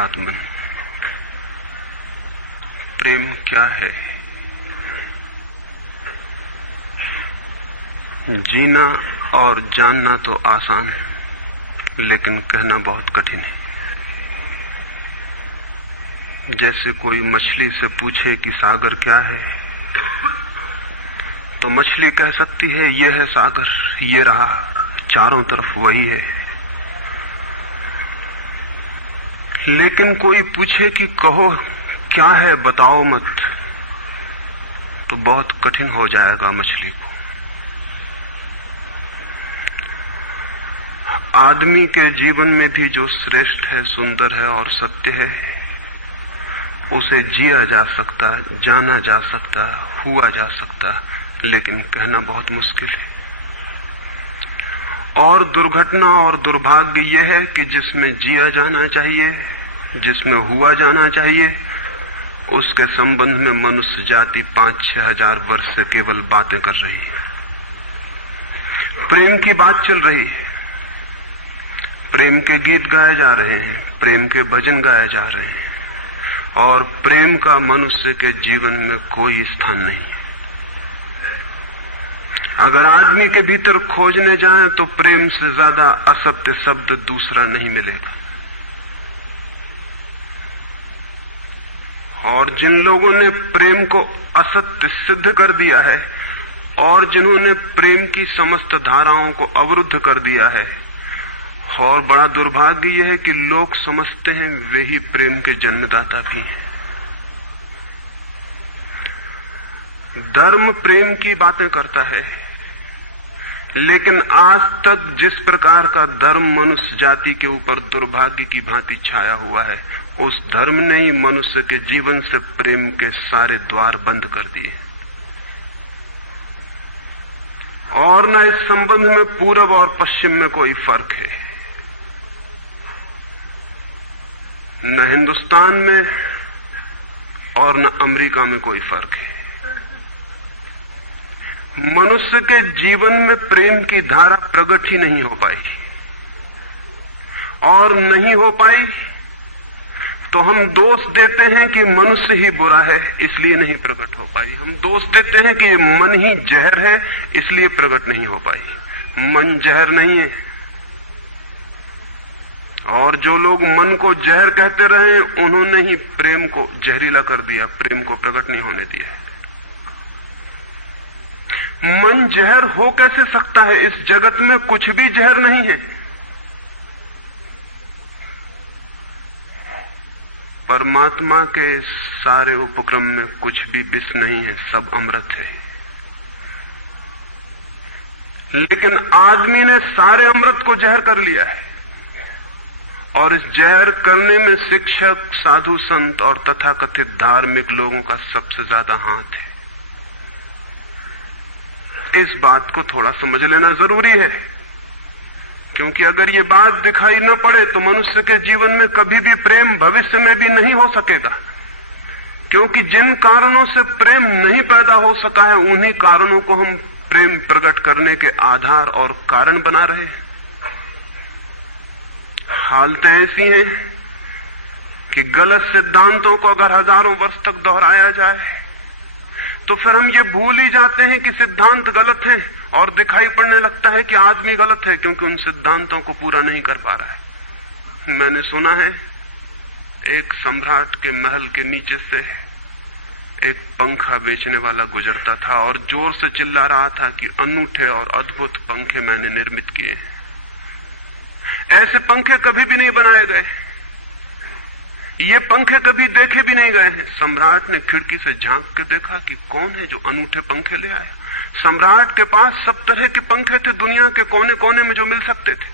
आत्मन। प्रेम क्या है? जीना और जानना तो आसान है, लेकिन कहना बहुत कठिन है। जैसे कोई मछली से पूछे कि सागर क्या है, तो मछली कह सकती है यह है सागर, ये रहा, चारों तरफ वही है। लेकिन कोई पूछे कि कहो क्या है, बताओ मत, तो बहुत कठिन हो जाएगा मछली को। आदमी के जीवन में भी जो श्रेष्ठ है, सुंदर है और सत्य है, उसे जिया जा सकता, जाना जा सकता, हुआ जा सकता, लेकिन कहना बहुत मुश्किल है। और दुर्घटना और दुर्भाग्य यह है कि जिसमें जिया जाना चाहिए, जिसमें हुआ जाना चाहिए, उसके संबंध में मनुष्य जाति 5-6 हजार वर्ष से केवल बातें कर रही है। प्रेम की बात चल रही है, प्रेम के गीत गाए जा रहे हैं, प्रेम के भजन गाए जा रहे हैं, और प्रेम का मनुष्य के जीवन में कोई स्थान नहीं है। अगर आदमी के भीतर खोजने जाएं तो प्रेम से ज्यादा असत्य शब्द दूसरा नहीं मिलेगा। और जिन लोगों ने प्रेम को असत्य सिद्ध कर दिया है और जिन्होंने प्रेम की समस्त धाराओं को अवरुद्ध कर दिया है, और बड़ा दुर्भाग्य यह है कि लोग समझते हैं वे ही प्रेम के जन्मदाता भी हैं। धर्म प्रेम की बातें करता है, लेकिन आज तक जिस प्रकार का धर्म मनुष्य जाति के ऊपर दुर्भाग्य की भांति छाया हुआ है, उस धर्म ने ही मनुष्य के जीवन से प्रेम के सारे द्वार बंद कर दिए। और न इस संबंध में पूरब और पश्चिम में कोई फर्क है, न हिंदुस्तान में और न अमेरिका में कोई फर्क है। मनुष्य के जीवन में प्रेम की धारा प्रकट ही नहीं हो पाई, और नहीं हो पाई तो हम दोष देते हैं कि मनुष्य ही बुरा है, इसलिए नहीं प्रकट हो पाई। हम दोष देते हैं कि मन ही जहर है, इसलिए प्रकट नहीं हो पाई। मन जहर नहीं है, और जो लोग मन को जहर कहते रहे, उन्होंने ही प्रेम को जहरीला कर दिया, प्रेम को प्रकट नहीं होने दिया। मन जहर हो कैसे सकता है? इस जगत में कुछ भी जहर नहीं है। परमात्मा के सारे उपक्रम में कुछ भी विष नहीं है, सब अमृत है। लेकिन आदमी ने सारे अमृत को जहर कर लिया है, और इस जहर करने में शिक्षक, साधु, संत और तथाकथित धार्मिक लोगों का सबसे ज्यादा हाथ है। इस बात को थोड़ा समझ लेना जरूरी है, क्योंकि अगर ये बात दिखाई न पड़े तो मनुष्य के जीवन में कभी भी प्रेम भविष्य में भी नहीं हो सकेगा। क्योंकि जिन कारणों से प्रेम नहीं पैदा हो सका है, उन्हीं कारणों को हम प्रेम प्रकट करने के आधार और कारण बना रहे हैं। हालतें ऐसी हैं कि गलत सिद्धांतों को अगर हजारों वर्ष तक दोहराया जाए तो फिर हम ये भूल ही जाते हैं कि सिद्धांत गलत हैं, और दिखाई पड़ने लगता है कि आदमी गलत है, क्योंकि उन सिद्धांतों को पूरा नहीं कर पा रहा है। मैंने सुना है एक सम्राट के महल के नीचे से एक पंखा बेचने वाला गुजरता था और जोर से चिल्ला रहा था कि अनूठे और अद्भुत पंखे मैंने निर्मित किए हैं। ऐसे पंखे कभी भी नहीं बनाए गए, ये पंखे कभी देखे भी नहीं गए हैं। सम्राट ने खिड़की से झांक के देखा कि कौन है जो अनूठे पंखे ले आया। सम्राट के पास सब तरह के पंखे थे, दुनिया के कोने कोने में जो मिल सकते थे।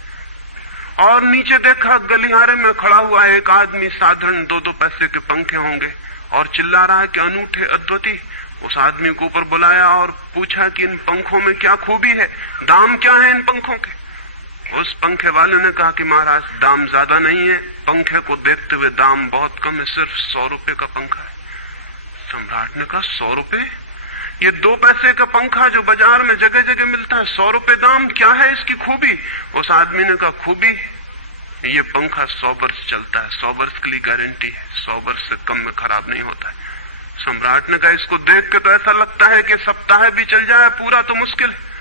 और नीचे देखा, गलियारे में खड़ा हुआ एक आदमी, साधारण 2-2 पैसे के पंखे होंगे, और चिल्ला रहा है कि अनूठे, अद्वितीय। उस आदमी को ऊपर बुलाया और पूछा कि इन पंखों में क्या खूबी है, दाम क्या है इन पंखों के। उस पंखे वाले ने कहा कि महाराज, दाम ज्यादा नहीं है, पंखे को देखते हुए दाम बहुत कम है, सिर्फ 100 रुपए का पंखा है। सम्राट ने कहा 100 रुपए? ये 2 पैसे का पंखा जो बाजार में जगह जगह मिलता है, 100 रुपए दाम, क्या है इसकी खूबी? उस आदमी ने कहा खूबी, ये पंखा 100 वर्ष चलता है, 100 वर्ष के लिए गारंटी है, 100 वर्ष से कम में खराब नहीं होता है। सम्राट ने कहा इसको देख के तो ऐसा लगता है कि सप्ताह भी चल जाए, पूरा तो मुश्किल है।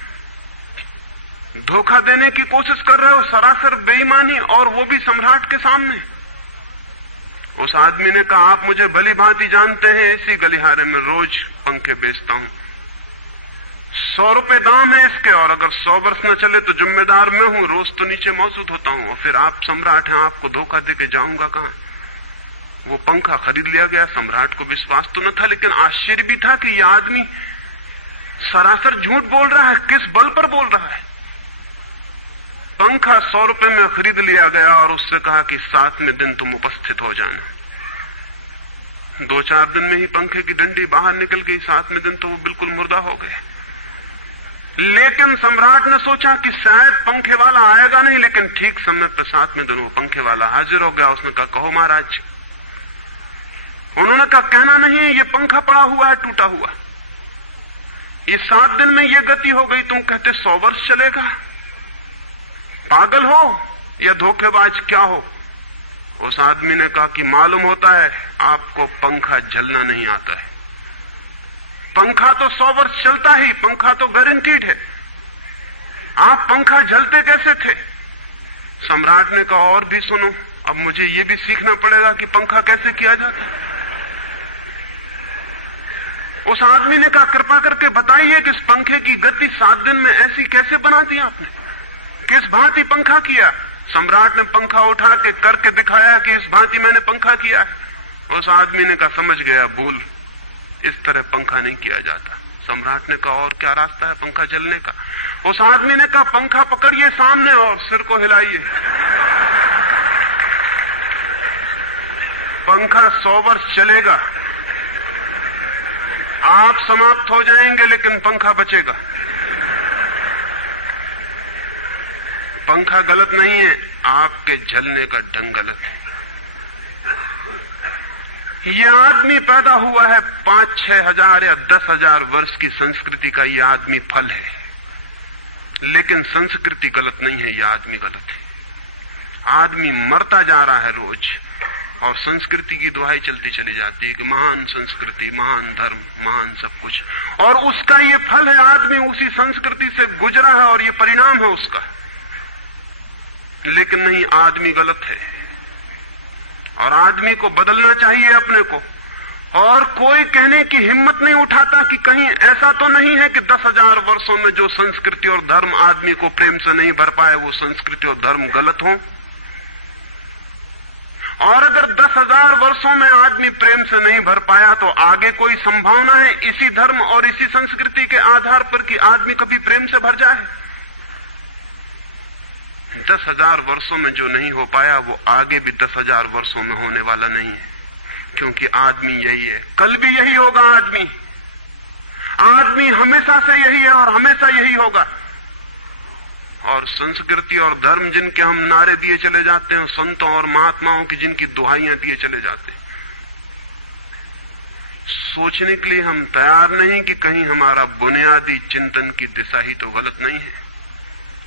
धोखा देने की कोशिश कर रहे हो, सरासर बेईमानी, और वो भी सम्राट के सामने। उस आदमी ने कहा आप मुझे भली भांति जानते हैं, इसी गलिहारे में रोज पंखे बेचता हूं, 100 रुपए दाम है इसके, और अगर 100 वर्ष न चले तो जिम्मेदार मैं हूं, रोज तो नीचे मौजूद होता हूं, और फिर आप सम्राट हैं, आपको धोखा देके जाऊंगा कहां। वो पंखा खरीद लिया गया। सम्राट को विश्वास तो न था, लेकिन आश्चर्य भी था कि यह आदमी सरासर झूठ बोल रहा है, किस बल पर बोल रहा है। पंखा 100 रुपए में खरीद लिया गया और उससे कहा कि 7वें दिन तुम उपस्थित हो जाना। 2-4 दिन में ही पंखे की डंडी बाहर निकल गई, 7वें दिन तो वो बिल्कुल मुर्दा हो गए। लेकिन सम्राट ने सोचा कि शायद पंखे वाला आएगा नहीं, लेकिन ठीक समय पर 7वें दिन वो पंखे वाला हाजिर हो गया। उसने कहा कहो महाराज। उन्होंने कहा कहना नहीं है, ये पंखा पड़ा हुआ है टूटा हुआ, ये 7 दिन में ये गति हो गई, तुम कहते 100 वर्ष चलेगा। पागल हो या धोखेबाज क्या हो। उस आदमी ने कहा कि मालूम होता है आपको पंखा जलना नहीं आता है, पंखा तो 100 वर्ष चलता ही, पंखा तो गारंटीड है, आप पंखा जलते कैसे थे। सम्राट ने कहा और भी सुनो, अब मुझे ये भी सीखना पड़ेगा कि पंखा कैसे किया जाता है। उस आदमी ने कहा कृपा करके बताइए कि इस पंखे की गति 7 दिन में ऐसी कैसे बना दी आपने, किस भांति पंखा किया। सम्राट ने पंखा उठा के करके दिखाया कि इस भांति मैंने पंखा किया है। उस आदमी ने कहा समझ गया, भूल, इस तरह पंखा नहीं किया जाता। सम्राट ने कहा और क्या रास्ता है पंखा जलने का। उस आदमी ने कहा पंखा पकड़िए सामने और सिर को हिलाइए, पंखा 100 वर्ष चलेगा, आप समाप्त हो जाएंगे लेकिन पंखा बचेगा। पंखा गलत नहीं है, आपके जलने का ढंग गलत है। यह आदमी पैदा हुआ है 5-6 हजार या 10 हजार वर्ष की संस्कृति का, यह आदमी फल है, लेकिन संस्कृति गलत नहीं है, यह आदमी गलत है। आदमी मरता जा रहा है रोज, और संस्कृति की दुहाई चलती चली जाती है कि महान संस्कृति, महान धर्म, महान सब कुछ, और उसका ये फल है, आदमी उसी संस्कृति से गुजरा है और ये परिणाम है उसका। लेकिन नहीं, आदमी गलत है और आदमी को बदलना चाहिए अपने को। और कोई कहने की हिम्मत नहीं उठाता कि कहीं ऐसा तो नहीं है कि 10,000 वर्षों में जो संस्कृति और धर्म आदमी को प्रेम से नहीं भर पाए, वो संस्कृति और धर्म गलत हो। और अगर 10,000 वर्षों में आदमी प्रेम से नहीं भर पाया तो आगे कोई संभावना है इसी धर्म और इसी संस्कृति के आधार पर कि आदमी कभी प्रेम से भर जाए। 10,000 वर्षों में जो नहीं हो पाया वो आगे भी 10,000 वर्षों में होने वाला नहीं है, क्योंकि आदमी यही है, कल भी यही होगा। आदमी हमेशा से यही है और हमेशा यही होगा। और संस्कृति और धर्म जिनके हम नारे दिए चले जाते हैं, संतों और महात्माओं की जिनकी दुहाइयां दिए चले जाते हैं, सोचने के लिए हम तैयार नहीं कि कहीं हमारा बुनियादी चिंतन की दिशा ही तो गलत नहीं है।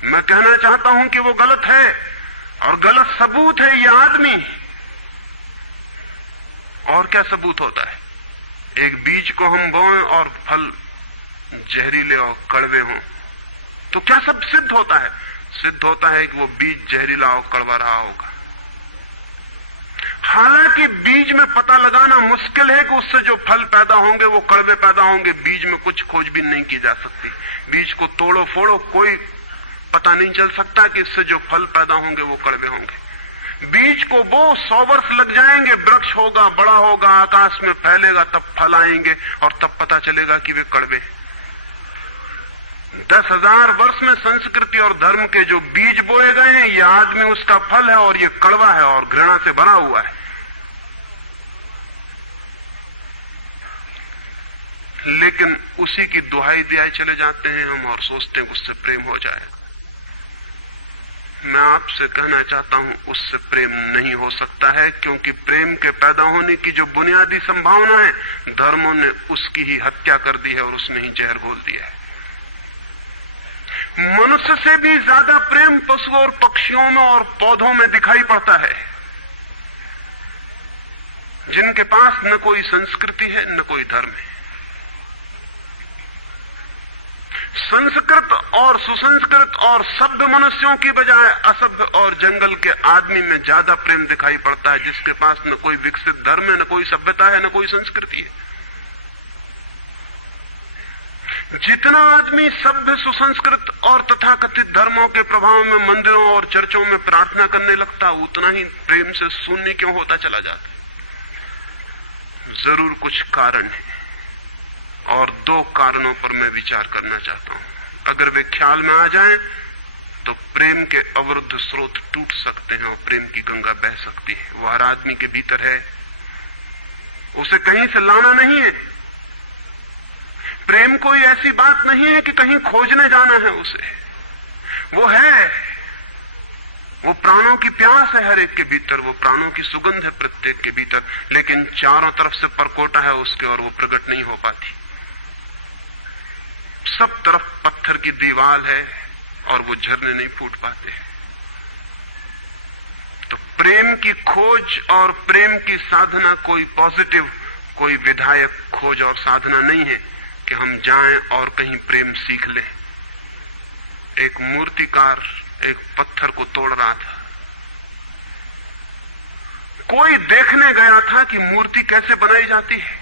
मैं कहना चाहता हूं कि वो गलत है और गलत सबूत है ये आदमी। और क्या सबूत होता है? एक बीज को हम बोएं और फल जहरीले और कड़वे हों तो क्या सब सिद्ध होता है? सिद्ध होता है कि वो बीज जहरीला और कड़वा रहा होगा। हालांकि बीज में पता लगाना मुश्किल है कि उससे जो फल पैदा होंगे वो कड़वे पैदा होंगे। बीज में कुछ खोजबीन नहीं की जा सकती। बीज को तोड़ो फोड़ो, कोई पता नहीं चल सकता कि इससे जो फल पैदा होंगे वो कड़वे होंगे। बीज को वो 100 वर्ष लग जाएंगे, वृक्ष होगा, बड़ा होगा, आकाश में फैलेगा, तब फल आएंगे और तब पता चलेगा कि वे कड़वे। 10,000 वर्ष में संस्कृति और धर्म के जो बीज बोए गए हैं, ये आदमी उसका फल है और ये कड़वा है और घृणा से भरा हुआ है। लेकिन उसी की दुहाई दिहाई चले जाते हैं हम और सोचते हैं उससे प्रेम हो जाएगा। मैं आपसे कहना चाहता हूं उससे प्रेम नहीं हो सकता है, क्योंकि प्रेम के पैदा होने की जो बुनियादी संभावना है, धर्मों ने उसकी ही हत्या कर दी है और उसमें ही जहर घोल दिया है। मनुष्य से भी ज्यादा प्रेम पशुओं और पक्षियों में और पौधों में दिखाई पड़ता है, जिनके पास न कोई संस्कृति है न कोई धर्म है। संस्कृत और सुसंस्कृत और सभ्य मनुष्यों की बजाय असभ्य और जंगल के आदमी में ज्यादा प्रेम दिखाई पड़ता है, जिसके पास न कोई विकसित धर्म है, न कोई सभ्यता है, न कोई संस्कृति है। जितना आदमी सभ्य, सुसंस्कृत और तथाकथित धर्मों के प्रभाव में मंदिरों और चर्चों में प्रार्थना करने लगता, उतना ही प्रेम से शून्य क्यों होता चला जाता? जरूर कुछ कारण है, और दो कारणों पर मैं विचार करना चाहता हूं। अगर वे ख्याल में आ जाएं तो प्रेम के अवरुद्ध स्रोत टूट सकते हैं और प्रेम की गंगा बह सकती है। वो हर आदमी के भीतर है, उसे कहीं से लाना नहीं है। प्रेम कोई ऐसी बात नहीं है कि कहीं खोजने जाना है उसे, वो है, वो प्राणों की प्यास है हर एक के भीतर, वो प्राणों की सुगंध है प्रत्येक के भीतर, लेकिन चारों तरफ से परकोटा है उसके और वो प्रकट नहीं हो पाती। सब तरफ पत्थर की दीवार है और वो झरने नहीं फूट पाते। तो प्रेम की खोज और प्रेम की साधना कोई पॉजिटिव, कोई विधायक खोज और साधना नहीं है कि हम जाएं और कहीं प्रेम सीख लें। एक मूर्तिकार एक पत्थर को तोड़ रहा था, कोई देखने गया था कि मूर्ति कैसे बनाई जाती है।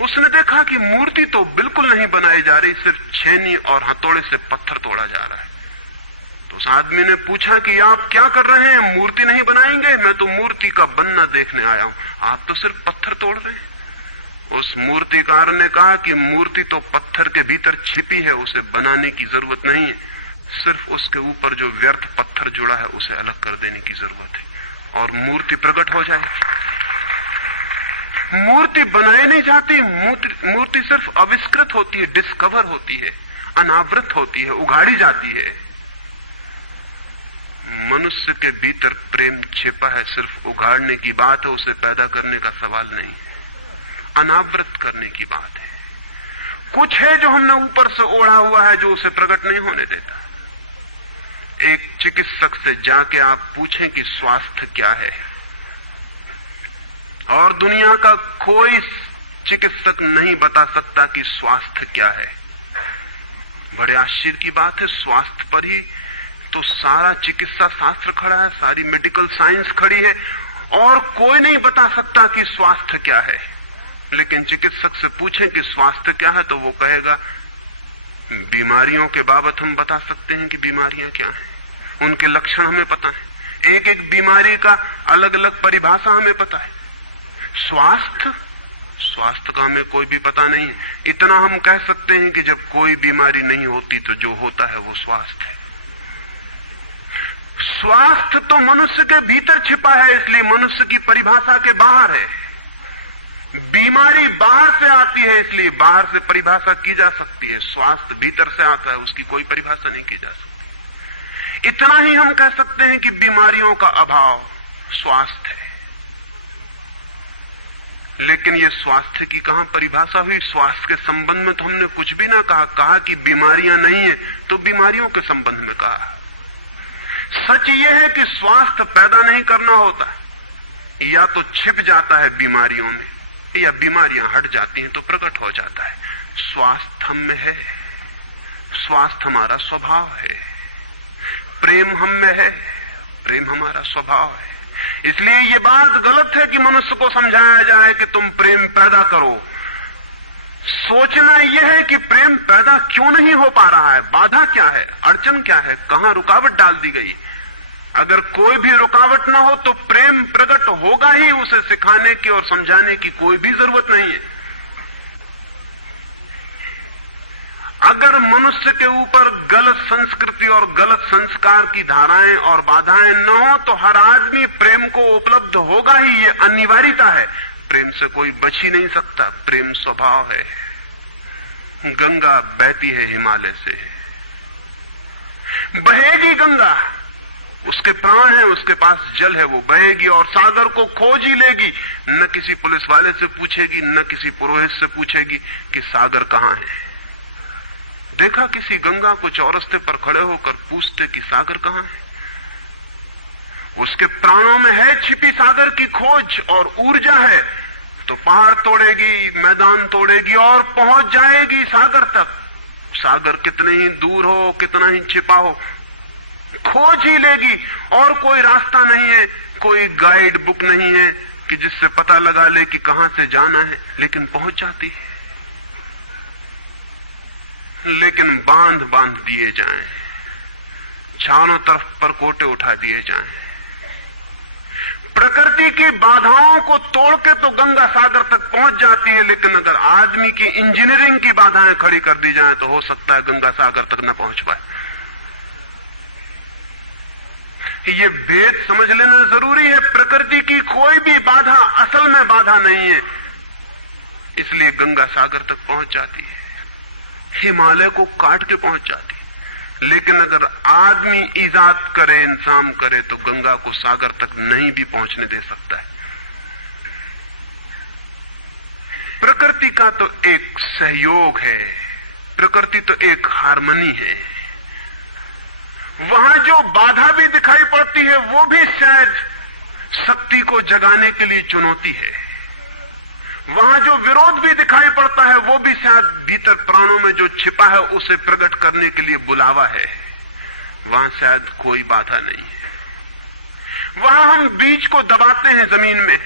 उसने देखा कि मूर्ति तो बिल्कुल नहीं बनाई जा रही, सिर्फ छेनी और हथौड़े से पत्थर तोड़ा जा रहा है। तो उस आदमी ने पूछा कि आप क्या कर रहे हैं, मूर्ति नहीं बनाएंगे? मैं तो मूर्ति का बनना देखने आया हूं, आप तो सिर्फ पत्थर तोड़ रहे हैं। उस मूर्तिकार ने कहा कि मूर्ति तो पत्थर के भीतर छिपी है, उसे बनाने की जरूरत नहीं है, सिर्फ उसके ऊपर जो व्यर्थ पत्थर जुड़ा है उसे अलग कर देने की जरूरत है और मूर्ति प्रकट हो जाएगी। मूर्ति बनाई नहीं जाती, मूर्ति सिर्फ आविष्कृत होती है, डिस्कवर होती है, अनावृत होती है, उगाड़ी जाती है। मनुष्य के भीतर प्रेम छिपा है, सिर्फ उगाड़ने की बात है, उसे पैदा करने का सवाल नहीं है, अनावृत करने की बात है। कुछ है जो हमने ऊपर से ओढ़ा हुआ है, जो उसे प्रकट नहीं होने देता। एक चिकित्सक से जाके आप पूछें कि स्वास्थ्य क्या है, और दुनिया का कोई चिकित्सक नहीं बता सकता कि स्वास्थ्य क्या है। बड़े आश्चर्य की बात है, स्वास्थ्य पर ही तो सारा चिकित्सा शास्त्र खड़ा है, सारी मेडिकल साइंस खड़ी है, और कोई नहीं बता सकता कि स्वास्थ्य क्या है। लेकिन चिकित्सक से पूछें कि स्वास्थ्य क्या है, तो वो कहेगा बीमारियों के बाबत हम बता सकते हैं कि बीमारियां क्या हैं, उनके लक्षण हमें पता है, एक एक बीमारी का अलग अलग परिभाषा हमें पता है। स्वास्थ्य का हमें कोई भी पता नहीं है। इतना हम कह सकते हैं कि जब कोई बीमारी नहीं होती तो जो होता है वो स्वास्थ्य है। स्वास्थ्य तो मनुष्य के भीतर छिपा है, इसलिए मनुष्य की परिभाषा के बाहर है। बीमारी बाहर से आती है, इसलिए बाहर से परिभाषा की जा सकती है। स्वास्थ्य भीतर से आता है, उसकी कोई परिभाषा नहीं की जा सकती। इतना ही हम कह सकते हैं कि बीमारियों का अभाव स्वास्थ्य है। लेकिन ये स्वास्थ्य की कहां परिभाषा हुई? स्वास्थ्य के संबंध में तो हमने कुछ भी ना कहा कि बीमारियां नहीं है, तो बीमारियों के संबंध में कहा। सच ये है कि स्वास्थ्य पैदा नहीं करना होता, या तो छिप जाता है बीमारियों में, या बीमारियां हट जाती हैं तो प्रकट हो जाता है। स्वास्थ्य हम में है, स्वास्थ्य हमारा स्वभाव है, प्रेम हम में है, प्रेम हमारा स्वभाव है। इसलिए ये बात गलत है कि मनुष्य को समझाया जाए कि तुम प्रेम पैदा करो। सोचना यह है कि प्रेम पैदा क्यों नहीं हो पा रहा है, बाधा क्या है, अड़चन क्या है, कहां रुकावट डाल दी गई। अगर कोई भी रुकावट ना हो तो प्रेम प्रकट होगा ही, उसे सिखाने की और समझाने की कोई भी जरूरत नहीं है। अगर मनुष्य के ऊपर गलत संस्कृति और गलत संस्कार की धाराएं और बाधाएं न हो तो हर आदमी प्रेम को उपलब्ध होगा ही, ये अनिवार्यता है। प्रेम से कोई बच ही नहीं सकता, प्रेम स्वभाव है। गंगा बहती है हिमालय से, बहेगी गंगा, उसके प्राण है, उसके पास जल है, वो बहेगी और सागर को खोज ही लेगी। न किसी पुलिस वाले से पूछेगी, न किसी पुरोहित से पूछेगी कि सागर कहां है। देखा किसी गंगा को चौरस्ते पर खड़े होकर पूछते कि सागर कहां है? उसके प्राणों में है छिपी सागर की खोज और ऊर्जा है, तो पहाड़ तोड़ेगी, मैदान तोड़ेगी और पहुंच जाएगी सागर तक। सागर कितने ही दूर हो, कितना ही छिपा हो, खोज ही लेगी। और कोई रास्ता नहीं है, कोई गाइड बुक नहीं है कि जिससे पता लगा ले कि कहां से जाना है, लेकिन पहुंच जाती है। लेकिन बांध बांध दिए जाएं, चारों तरफ परकोटे उठा दिए जाएं, प्रकृति की बाधाओं को तोड़ के तो गंगा सागर तक पहुंच जाती है, लेकिन अगर आदमी की इंजीनियरिंग की बाधाएं खड़ी कर दी जाएं तो हो सकता है गंगा सागर तक न पहुंच पाए। ये भेद समझ लेना जरूरी है। प्रकृति की कोई भी बाधा असल में बाधा नहीं है, इसलिए गंगा सागर तक पहुंच जाती है, हिमालय को काट के पहुंच जाती है। लेकिन अगर आदमी इजाद करे, इंतजाम करे, तो गंगा को सागर तक नहीं भी पहुंचने दे सकता है। प्रकृति का तो एक सहयोग है, प्रकृति तो एक हार्मनी है। वहां जो बाधा भी दिखाई पड़ती है वो भी शायद शक्ति को जगाने के लिए चुनौती है। वहां जो विरोध भी दिखाई पड़ता है वो भी शायद भीतर प्राणों में जो छिपा है उसे प्रकट करने के लिए बुलावा है। वहां शायद कोई बाधा नहीं है। वहां हम बीज को दबाते हैं जमीन में,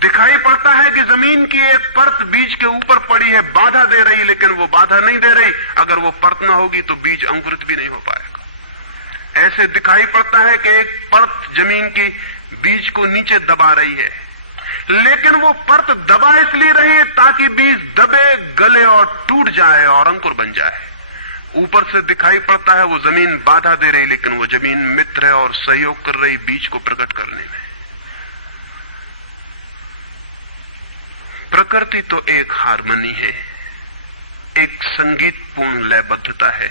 दिखाई पड़ता है कि जमीन की एक परत बीज के ऊपर पड़ी है, बाधा दे रही, लेकिन वो बाधा नहीं दे रही। अगर वो परत ना होगी तो बीज अंकुरित भी नहीं हो पाएगा। ऐसे दिखाई पड़ता है कि एक परत जमीन की बीज को नीचे दबा रही है, लेकिन वो परत दबा इसलिए रही है ताकि बीज दबे, गले और टूट जाए और अंकुर बन जाए। ऊपर से दिखाई पड़ता है वो जमीन बाधा दे रही, लेकिन वो जमीन मित्र है और सहयोग कर रही बीज को प्रकट करने में। प्रकृति तो एक हार्मनी है, एक संगीतपूर्ण लयबद्धता है,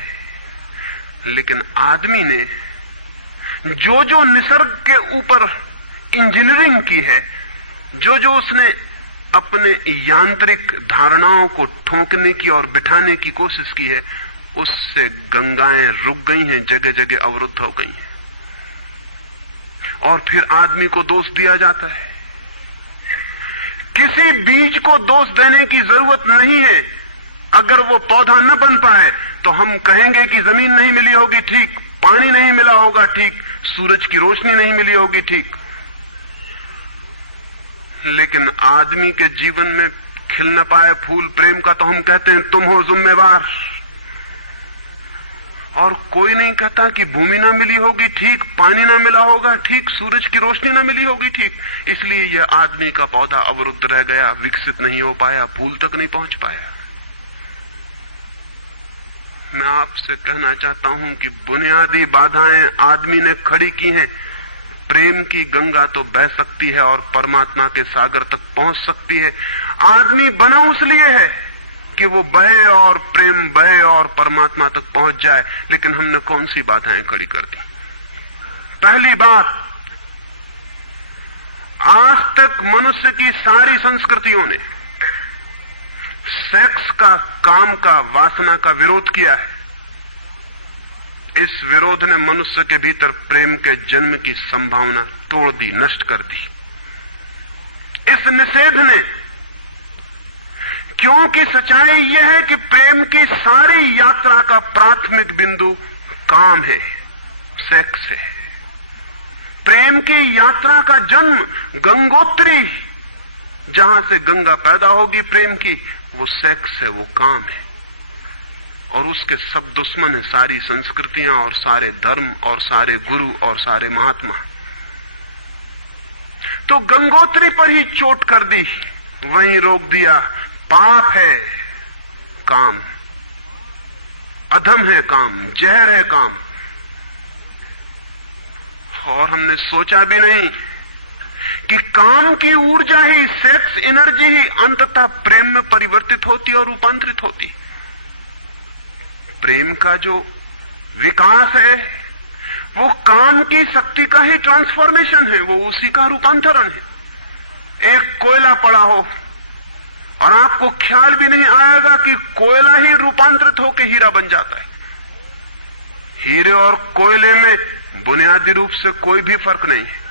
लेकिन आदमी ने जो जो निसर्ग के ऊपर इंजीनियरिंग की है, जो जो उसने अपने यांत्रिक धारणाओं को ठोंकने की और बिठाने की कोशिश की है, उससे गंगाएं रुक गई हैं, जगह जगह अवरुद्ध हो गई हैं। और फिर आदमी को दोष दिया जाता है। किसी बीज को दोष देने की जरूरत नहीं है। अगर वो पौधा न बन पाए तो हम कहेंगे कि जमीन नहीं मिली होगी, ठीक, पानी नहीं मिला होगा, ठीक, सूरज की रोशनी नहीं मिली होगी, ठीक, लेकिन आदमी के जीवन में खिल न पाए फूल प्रेम का तो हम कहते हैं तुम हो जिम्मेवार। और कोई नहीं कहता कि भूमि ना मिली होगी, ठीक, पानी ना मिला होगा, ठीक, सूरज की रोशनी ना मिली होगी, ठीक, इसलिए यह आदमी का पौधा अवरुद्ध रह गया, विकसित नहीं हो पाया, फूल तक नहीं पहुंच पाया। मैं आपसे कहना चाहता हूं कि बुनियादी बाधाएं आदमी ने खड़ी की हैं। प्रेम की गंगा तो बह सकती है और परमात्मा के सागर तक पहुंच सकती है। आदमी बना उसलिए है कि वो बहे और प्रेम बहे और परमात्मा तक पहुंच जाए, लेकिन हमने कौन सी बाधाएं खड़ी कर दी? पहली बात, आज तक मनुष्य की सारी संस्कृतियों ने सेक्स का, काम का, वासना का विरोध किया है। इस विरोध ने मनुष्य के भीतर प्रेम के जन्म की संभावना तोड़ दी, नष्ट कर दी। इस निषेध ने, क्योंकि सच्चाई यह है कि प्रेम की सारी यात्रा का प्राथमिक बिंदु काम है, सेक्स है। प्रेम की यात्रा का जन्म गंगोत्री, जहां से गंगा पैदा होगी प्रेम की, वो सेक्स है, वो काम है। और उसके सब दुश्मन है, सारी संस्कृतियां और सारे धर्म और सारे गुरु और सारे महात्मा। तो गंगोत्री पर ही चोट कर दी, वहीं रोक दिया। पाप है काम, अधम है काम, जहर है काम। और हमने सोचा भी नहीं कि काम की ऊर्जा ही, सेक्स एनर्जी ही अंततः प्रेम में परिवर्तित होती और रूपांतरित होती। प्रेम का जो विकास है वो काम की शक्ति का ही ट्रांसफॉर्मेशन है, वो उसी का रूपांतरण है। एक कोयला पड़ा हो और आपको ख्याल भी नहीं आएगा कि कोयला ही रूपांतरित होकर हीरा बन जाता है। हीरे और कोयले में बुनियादी रूप से कोई भी फर्क नहीं है।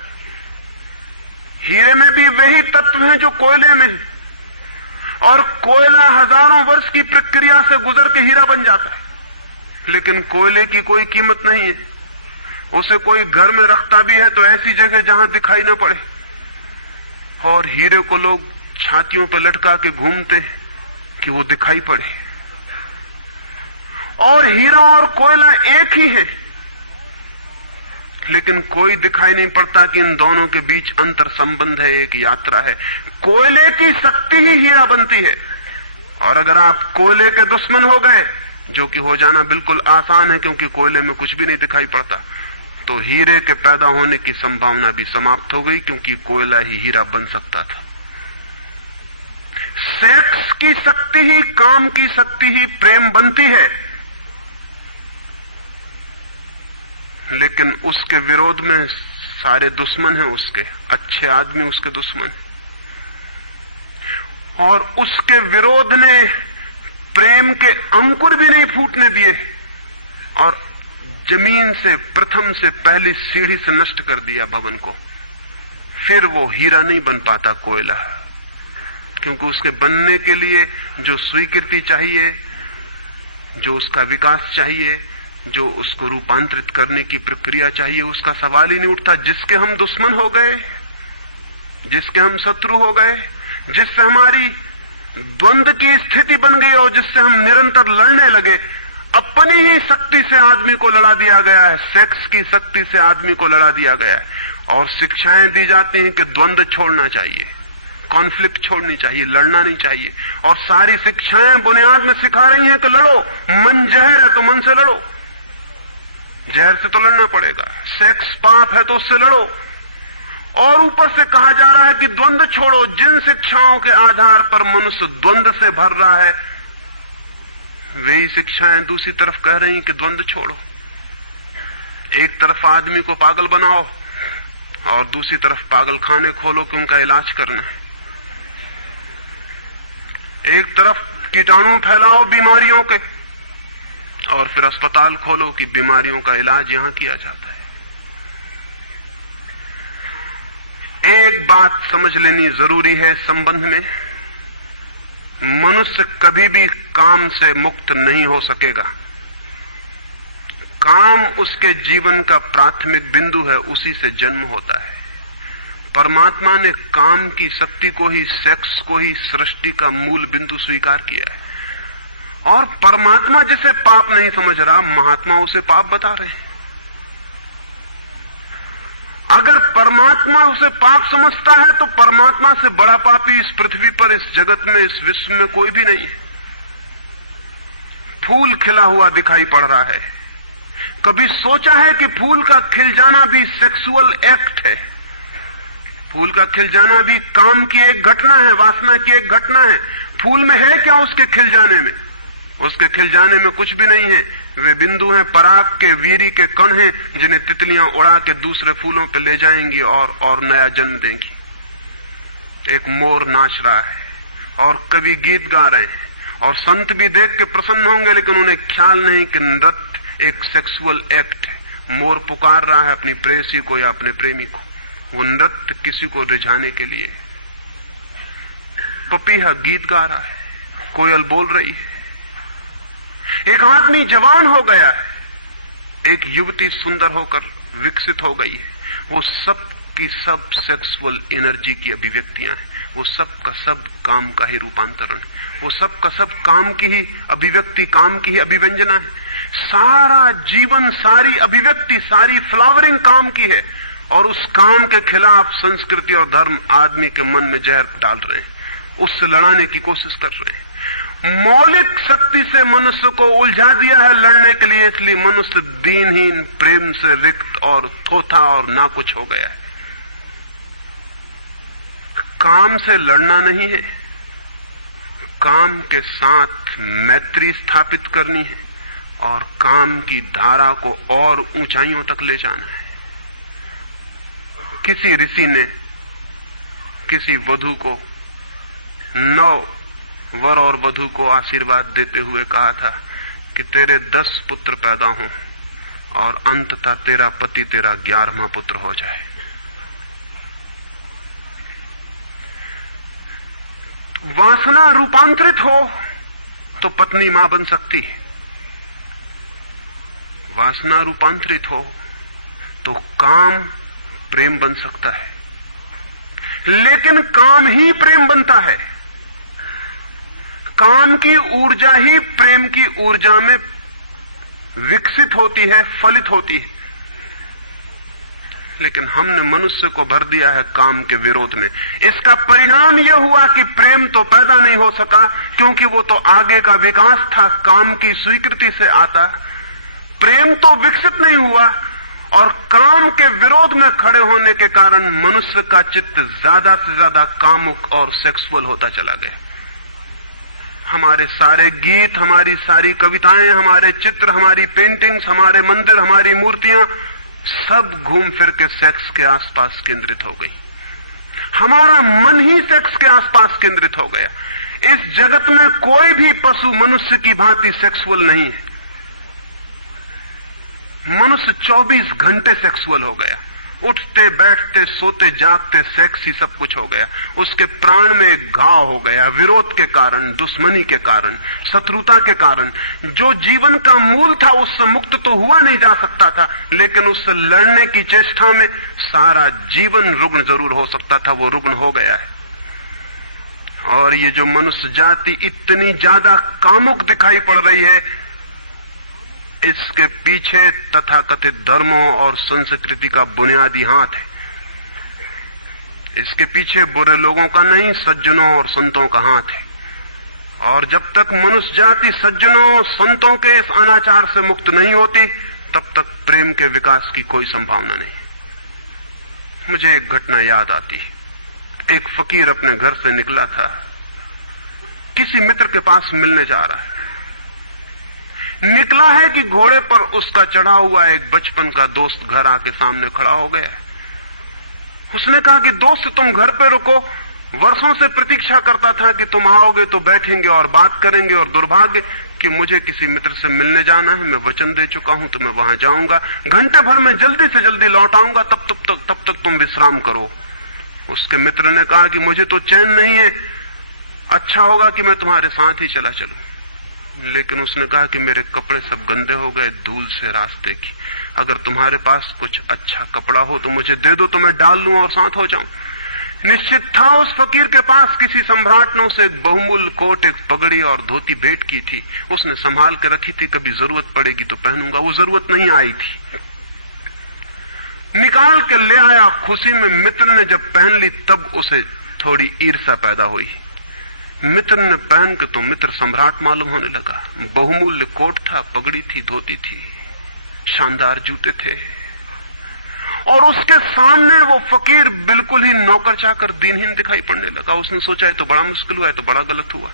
हीरे में भी वही तत्व हैं जो कोयले में है, और कोयला हजारों वर्ष की प्रक्रिया से गुजर के हीरा बन जाता है। लेकिन कोयले की कोई कीमत नहीं है। उसे कोई घर में रखता भी है तो ऐसी जगह जहां दिखाई न पड़े, और हीरे को लोग छातियों पर लटका के घूमते हैं कि वो दिखाई पड़े। और हीरा और कोयला एक ही है, लेकिन कोई दिखाई नहीं पड़ता कि इन दोनों के बीच अंतर संबंध है, एक यात्रा है। कोयले की शक्ति ही हीरा बनती है, और अगर आप कोयले के दुश्मन हो गए, जो कि हो जाना बिल्कुल आसान है क्योंकि कोयले में कुछ भी नहीं दिखाई पड़ता, तो हीरे के पैदा होने की संभावना भी समाप्त हो गई, क्योंकि कोयला ही हीरा बन सकता था। सेक्स की शक्ति ही, काम की शक्ति ही प्रेम बनती है, लेकिन उसके विरोध में सारे दुश्मन हैं उसके। अच्छे आदमी उसके दुश्मन हैं, और उसके विरोध ने प्रेम के अंकुर भी नहीं फूटने दिए, और जमीन से प्रथम से पहली सीढ़ी से नष्ट कर दिया भवन को। फिर वो हीरा नहीं बन पाता कोयला, क्योंकि उसके बनने के लिए जो स्वीकृति चाहिए, जो उसका विकास चाहिए, जो उसको रूपांतरित करने की प्रक्रिया चाहिए, उसका सवाल ही नहीं उठता। जिसके हम दुश्मन हो गए, जिसके हम शत्रु हो गए, जिससे हमारी द्वंद्व की स्थिति बन गई और जिससे हम निरंतर लड़ने लगे, अपनी ही शक्ति से आदमी को लड़ा दिया गया है, सेक्स की शक्ति से आदमी को लड़ा दिया गया है। और शिक्षाएं दी जाती हैं कि द्वंद्व छोड़ना चाहिए, कॉन्फ्लिक्ट छोड़नी चाहिए, लड़ना नहीं चाहिए। और सारी शिक्षाएं बुनियाद में सिखा रही हैं कि लड़ो, मन जहर है तो मन से लड़ो, जहर से तो लड़ना पड़ेगा। सेक्स पाप है तो उससे लड़ो। और ऊपर से कहा जा रहा है कि द्वंद्व छोड़ो। जिन शिक्षाओं के आधार पर मनुष्य द्वंद्व से भर रहा है, वही शिक्षाएं दूसरी तरफ कह रही कि द्वंद्व छोड़ो। एक तरफ आदमी को पागल बनाओ और दूसरी तरफ पागल खाने खोलो कि उनका इलाज करना है। एक तरफ कीटाणु फैलाओ बीमारियों के, और फिर अस्पताल खोलो कि बीमारियों का इलाज यहां किया जाता है। एक बात समझ लेनी जरूरी है संबंध में, मनुष्य कभी भी काम से मुक्त नहीं हो सकेगा। काम उसके जीवन का प्राथमिक बिंदु है, उसी से जन्म होता है। परमात्मा ने काम की शक्ति को ही, सेक्स को ही सृष्टि का मूल बिंदु स्वीकार किया है। और परमात्मा जिसे पाप नहीं समझ रहा, महात्मा उसे पाप बता रहे हैं। अगर परमात्मा उसे पाप समझता है तो परमात्मा से बड़ा पापी इस पृथ्वी पर, इस जगत में, इस विश्व में कोई भी नहीं है। फूल खिला हुआ दिखाई पड़ रहा है। कभी सोचा है कि फूल का खिल जाना भी सेक्सुअल एक्ट है? फूल का खिल जाना भी काम की एक घटना है, वासना की एक घटना है। फूल में है क्या उसके खिल जाने में? उसके खिल जाने में कुछ भी नहीं है। वे बिंदु हैं, पराग के, वीरी के कण हैं, जिन्हें तितलियां उड़ा के दूसरे फूलों पे ले जाएंगी और नया जन्म देंगी। एक मोर नाच रहा है और कवि गीत गा रहे हैं, और संत भी देख के प्रसन्न होंगे, लेकिन उन्हें ख्याल नहीं कि नृत्य एक सेक्सुअल एक्ट है। मोर पुकार रहा है अपनी प्रेयसी को या अपने प्रेमी को, वो नृत्य किसी को रिझाने के लिए। पपीहा गीत गा रहा है, कोयल बोल रही है। एक आदमी जवान हो गया है, एक युवती सुंदर होकर विकसित हो गई है। वो सब की सब सेक्सुअल एनर्जी की अभिव्यक्तियां हैं। वो सब का सब काम का ही रूपांतरण है। वो सब का सब काम की ही अभिव्यक्ति, काम की ही अभिव्यंजना है। सारा जीवन, सारी अभिव्यक्ति, सारी फ्लावरिंग काम की है। और उस काम के खिलाफ संस्कृति और धर्म आदमी के मन में जहर डाल रहे हैं, उससे लड़ाने की कोशिश कर रहे हैं। मौलिक शक्ति से मनुष्य को उलझा दिया है लड़ने के लिए, इसलिए मनुष्य दीनहीन, प्रेम से रिक्त और थोथा और ना कुछ हो गया है। काम से लड़ना नहीं है, काम के साथ मैत्री स्थापित करनी है और काम की धारा को और ऊंचाइयों तक ले जाना है। किसी ऋषि ने किसी वधू को 9 वर और वधू को आशीर्वाद देते हुए कहा था कि तेरे 10 पुत्र पैदा हों और अंततः तेरा पति तेरा 11वां पुत्र हो जाए। वासना रूपांतरित हो तो पत्नी मां बन सकती है, वासना रूपांतरित हो तो काम प्रेम बन सकता है, लेकिन काम ही प्रेम बनता है। काम की ऊर्जा ही प्रेम की ऊर्जा में विकसित होती है, फलित होती है। लेकिन हमने मनुष्य को भर दिया है काम के विरोध में। इसका परिणाम यह हुआ कि प्रेम तो पैदा नहीं हो सका, क्योंकि वो तो आगे का विकास था, काम की स्वीकृति से आता। प्रेम तो विकसित नहीं हुआ और काम के विरोध में खड़े होने के कारण मनुष्य का चित्त ज्यादा से ज्यादा कामुक और सेक्सुअल होता चला गया। हमारे सारे गीत, हमारी सारी कविताएं, हमारे चित्र, हमारी पेंटिंग्स, हमारे मंदिर, हमारी मूर्तियां सब घूम फिर के सेक्स के आसपास केंद्रित हो गई। हमारा मन ही सेक्स के आसपास केंद्रित हो गया। इस जगत में कोई भी पशु मनुष्य की भांति सेक्सुअल नहीं है। मनुष्य 24 घंटे सेक्सुअल हो गया। उठते बैठते सोते जागते सेक्स ही सब कुछ हो गया। उसके प्राण में एक घाव हो गया, विरोध के कारण, दुश्मनी के कारण, शत्रुता के कारण। जो जीवन का मूल था उससे मुक्त तो हुआ नहीं जा सकता था, लेकिन उससे लड़ने की चेष्टा में सारा जीवन रुग्ण जरूर हो सकता था, वो रुग्ण हो गया है। और ये जो मनुष्य जाति इतनी ज्यादा कामुक दिखाई पड़ रही है, इसके पीछे तथाकथित धर्मों और संस्कृति का बुनियादी हाथ है। इसके पीछे बुरे लोगों का नहीं, सज्जनों और संतों का हाथ है। और जब तक मनुष्य जाति सज्जनों और संतों के इस अनाचार से मुक्त नहीं होती, तब तक प्रेम के विकास की कोई संभावना नहीं। मुझे एक घटना याद आती है। एक फकीर अपने घर से निकला था, किसी मित्र के पास मिलने जा रहा है। निकला है कि घोड़े पर उसका चढ़ा हुआ एक बचपन का दोस्त घर आके सामने खड़ा हो गया। उसने कहा कि दोस्त तुम घर पे रुको, वर्षों से प्रतीक्षा करता था कि तुम आओगे तो बैठेंगे और बात करेंगे, और दुर्भाग्य कि मुझे किसी मित्र से मिलने जाना है, मैं वचन दे चुका हूं तो मैं वहां जाऊंगा, घंटे भर में जल्दी से जल्दी लौट आऊंगा, तब तक तुम विश्राम करो। उसके मित्र ने कहा कि मुझे तो चैन नहीं है, अच्छा होगा कि मैं तुम्हारे साथ ही चला चलूं। लेकिन उसने कहा कि मेरे कपड़े सब गंदे हो गए धूल से रास्ते की, अगर तुम्हारे पास कुछ अच्छा कपड़ा हो तो मुझे दे दो, तो मैं डाल लूं और साथ हो जाऊं। निश्चित था उस फकीर के पास किसी सम्राट ने उसे एक बहुमूल्य कोट, एक पगड़ी और धोती भेंट की थी। उसने संभाल के रखी थी, कभी जरूरत पड़ेगी तो पहनूंगा। वो जरूरत नहीं आई थी, निकाल के ले आया। खुशी में मित्र ने जब पहन ली तब उसे थोड़ी ईर्ष्या पैदा हुई। मित्र ने पहन के तो मित्र सम्राट मालूम होने लगा। बहुमूल्य कोट था, पगड़ी थी, धोती थी, शानदार जूते थे, और उसके सामने वो फकीर बिल्कुल ही नौकर चाकर दीनहीन दिखाई पड़ने लगा। उसने सोचा है तो बड़ा मुश्किल हुआ है, तो बड़ा गलत हुआ।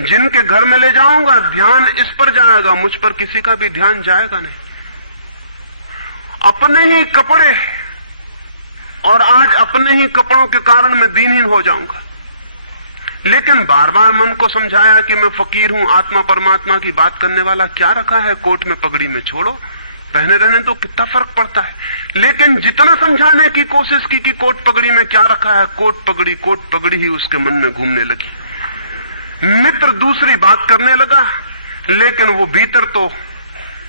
जिनके घर में ले जाऊंगा ध्यान इस पर जाएगा, मुझ पर किसी का भी ध्यान जाएगा नहीं। अपने ही कपड़े, और आज अपने ही कपड़ों के कारण मैं दीनहीन हो जाऊंगा। लेकिन बार बार मन को समझाया कि मैं फकीर हूं, आत्मा परमात्मा की बात करने वाला, क्या रखा है कोट में पगड़ी में, छोड़ो, पहने रहने तो कितना फर्क पड़ता है। लेकिन जितना समझाने की कोशिश की कि कोट पगड़ी में क्या रखा है, कोट पगड़ी ही उसके मन में घूमने लगी। मित्र दूसरी बात करने लगा, लेकिन वो भीतर तो,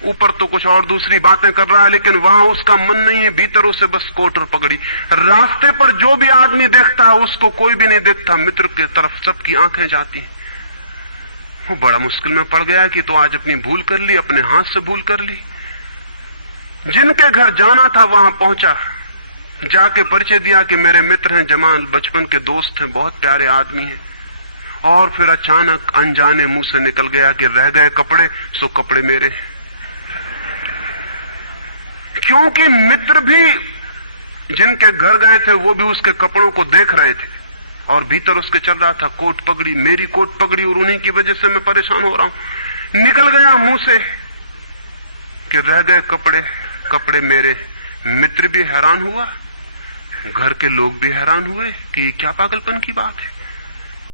ऊपर तो कुछ और दूसरी बातें कर रहा है, लेकिन वहां उसका मन नहीं है, भीतर उसे बस कोट और पगड़ी। रास्ते पर जो भी आदमी देखता है उसको कोई भी नहीं देखता, मित्र की तरफ सबकी आंखें जाती हैं। वो बड़ा मुश्किल में पड़ गया कि तो आज अपनी भूल कर ली, अपने हाथ से भूल कर ली। जिनके घर जाना था वहां पहुंचा, जाके परिचय दिया कि मेरे मित्र हैं, जमाल, बचपन के दोस्त हैं, बहुत प्यारे आदमी हैं। और फिर अचानक अनजाने मुंह से निकल गया कि रह गए कपड़े, सो कपड़े मेरे। क्योंकि मित्र भी जिनके घर गए थे वो भी उसके कपड़ों को देख रहे थे, और भीतर उसके चल रहा था कोट पगड़ी, मेरी कोट पगड़ी, और उन्हीं की वजह से मैं परेशान हो रहा हूं। निकल गया मुंह से कि रह गए कपड़े, कपड़े मेरे। मित्र भी हैरान हुआ, घर के लोग भी हैरान हुए कि क्या पागलपन की बात है।